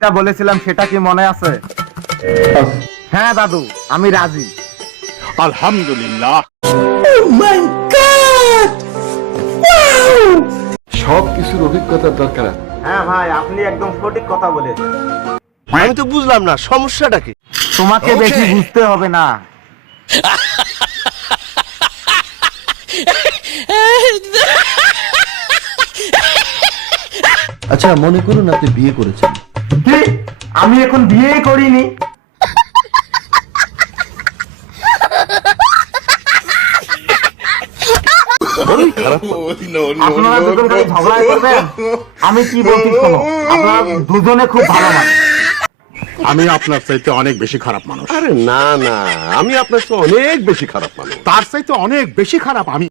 যেটা বলেছিলাম সেটা কি মনে আছে? হ্যাঁ দাদু, আমি রাজি। আলহামদুলিল্লাহ। সব কিছুর অভিজ্ঞতার দরকার আছে। হ্যাঁ ভাই, আপনি একদম সঠিক কথা বলেছেন। আমি তো বুঝলাম না সমস্যাটা কি। তোমাকে বেশি বুঝতে হবে না। আচ্ছা মনে করুন আপনি বিয়ে করেছেন, কি? আমি এখন বিয়ে করিনি। আপনারা দুজন খালি ঝগড়া করবেন। আমি কি বলছি শোনো, আপনারা দুজনে খুব ভালো মানুষ। আমি আপনার চাইতে অনেক বেশি খারাপ মানুষ। আরে না না, আমি আপনার চেয়ে অনেক বেশি খারাপ মানুষ। তার চাইতে অনেক বেশি খারাপ আমি।